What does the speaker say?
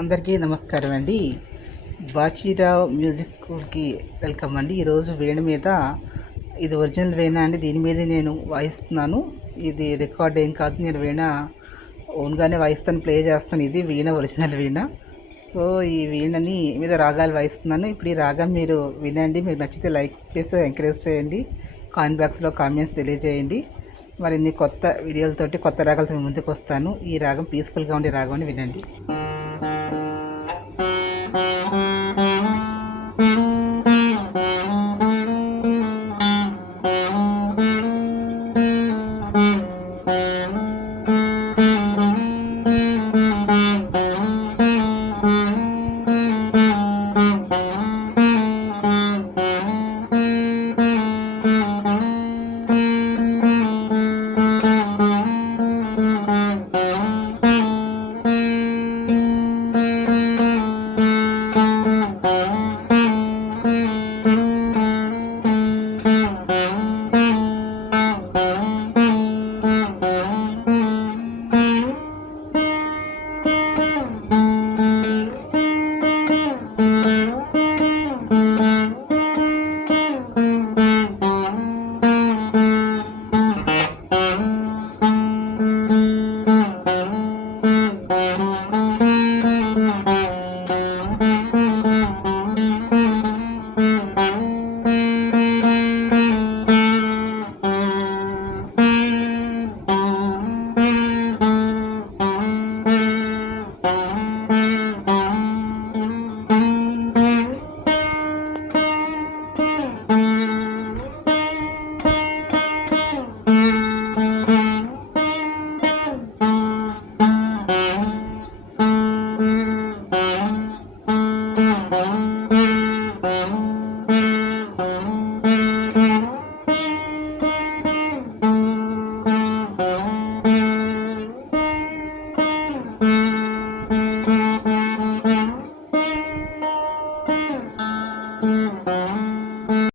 అందరికీ నమస్కారం అండి. బాచీరావ్ మ్యూజిక్ స్కూల్కి వెల్కమ్ అండి. ఈరోజు వీణ మీద, ఇది ఒరిజినల్ వీణ అండి. దీని మీద నేను వాయిస్తున్నాను. ఇది రికార్డ్ ఏం కాదు, నేను వీణ ఓన్గానే వాయిస్తాను, ప్లే చేస్తాను. ఇది వీణ, ఒరిజినల్ వీణ. సో ఈ వీణని మీద రాగాలు వాయిస్తున్నాను. ఇప్పుడు ఈ రాగం మీరు వినండి. మీకు నచ్చితే లైక్ చేసి ఎంకరేజ్ చేయండి. కామెంట్ బాక్స్లో కామెంట్స్ తెలియజేయండి. మరిన్ని కొత్త వీడియోలతోటి, కొత్త రాగాలతో మీ ముందుకు వస్తాను. ఈ రాగం పీస్ఫుల్గా ఉండే రాగం అని వినండి.